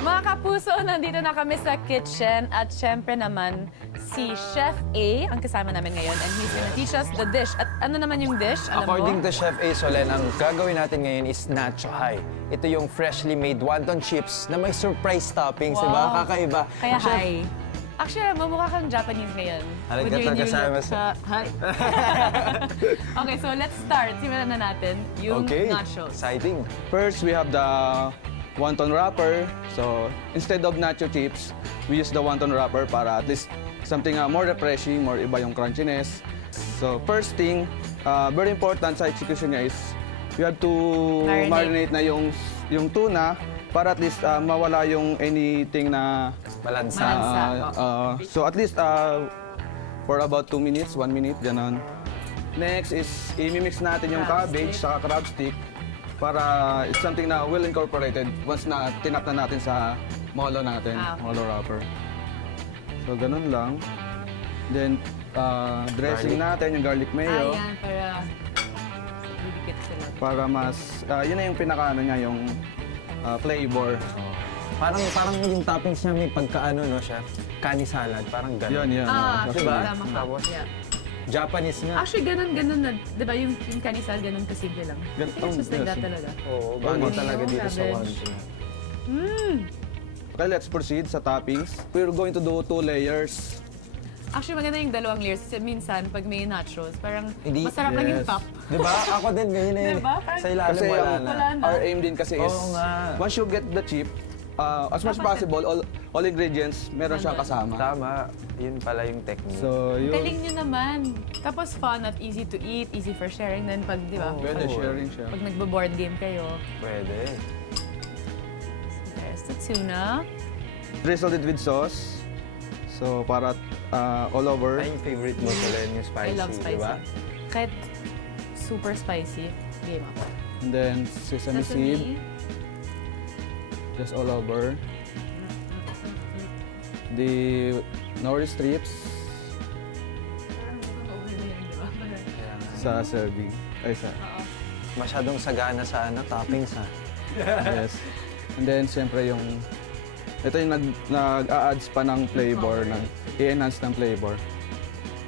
Mga kapuso, nandito na kami sa kitchen at syempre naman si Chef A ang kasama namin ngayon and he's gonna teach us the dish. At ano naman yung dish? Alam According mo? to Chef A. Solen, ang gagawin natin ngayon is Nacho High. Ito yung freshly made wonton chips na may surprise toppings, Wow. diba? Kakaiba. Kaya Chef, hi. Actually, alam mo, mukha kang Japanese ngayon. Halika With your talaga new sa look. amin. Hi. Okay, so let's start. Simulan na natin yung Okay, nachos. exciting. First, we have the wonton wrapper. So, instead of nacho chips, we use the wonton wrapper para at least something more refreshing, more iba yung crunchiness. So, first thing, very important sa execution niya is you have to marinate na yung tuna para at least mawala yung anything na Balansa. so at least for about 2 minutes, 1 minute, ganon. Next is i-mix natin yung Crab cabbage stick. sa crab stick para it's something na well incorporated once na tinap na natin sa molo natin, molo wrapper. So ganon lang. Then dressing natin yung garlic mayo Ayan, para didikit sila. para mas yun na yung pinakaano niya yung flavor. Parang yung toppings niya may pagkaano, no, Chef? Kani salad, parang gano'n. Yun. Diba? Tama ka. Tapos, Yeah. Japanese nga. Actually, ganun na. Di ba yung kanisal, ganun kasimple lang. I think it's just like that talaga. Oo, bago talaga dito sa Cabbage. wonton. Okay, let's proceed sa toppings. We're going to do 2 layers. Actually, maganda yung dalawang layers. Kasi minsan, pag may nachos, parang Hindi- masarap lang yung Yes. top. Diba? Ako din, ganyan na yun. Diba? Parang- Sa ilalim Kasi wala na. Wala na. our aim din kasi is Oo nga. once you get the chip, as much Dapat- possible, all ingredients meron siyang kasama. Tama. Yun pala yung technique. So, yun. Galing nyo naman. Tapos fun at easy to eat, easy for sharing. Then pag, di ba? Pwede pag, sharing siya. pag nagbo-board game kayo, Pwede. there's the tuna. Drizzled it with sauce. So, para all over. Ay, yung favorite mo pala yung spicy, I love spicy. diba? Kahit super spicy, game ako. And then, sesame seed. Just all over. The nori strips sa serving. Ay, sa... Masyadong sagana sa toppings, ha? Yes. And then, siyempre yung... Ito yung nag-a-adds pa ng flavor, i-enhance ng flavor.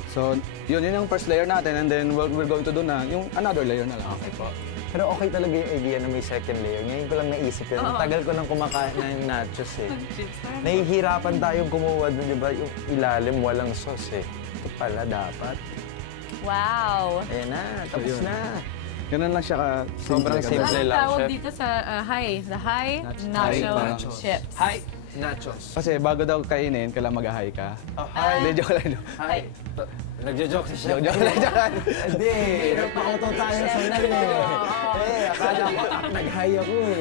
So, yun yung first layer natin and then we're going to do na yung another layer na lang. Okay po. Pero okay talaga yung idea na may second layer. Ngayon ko lang naisip yun. Oo. Tagal ko nang kumakain ng nachos eh. Nahihirapan tayong kumuha dun, di ba? Yung ilalim, walang sauce eh. Ito pala dapat. Wow! Ayan na, tapos yun. na. Ganun lang siya ka Sobrang simple. Anong lang, tawag chef. dito sa the high Nacho nacho chips? Hi, nachos. Kasi bago daw kainin, kailangan mag-hi ka. Oh, hi. Hindi, joke lang. Hi. Nagjo-joke si Chef. Joke lang. Hindi, nagpakuto tayo sa nan eh. Akala ko nag-hi ako eh.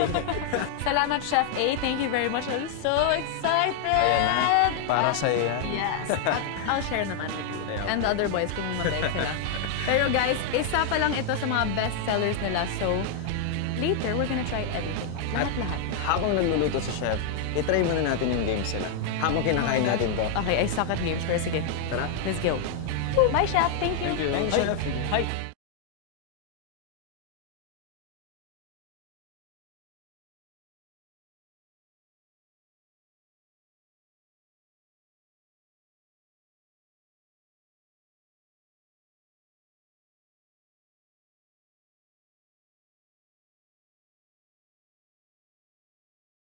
Salamat, Chef A. Thank you very much. I'm so excited! Ayan na, para sa'yo yan. Yes. At I'll share naman with you. Ayan. And the other boys kung mabait sila. Pero guys, isa pa lang ito sa mga best sellers nila. So, later, we're gonna try everything. Lahat-lahat. Habang nagluluto si Chef, itry muna natin yung games sila. Habang kinakain natin to. Okay, I suck at games. Pero sige, Tara. let's go. Bye, Chef. Thank you. Thank you, Chef. Hi.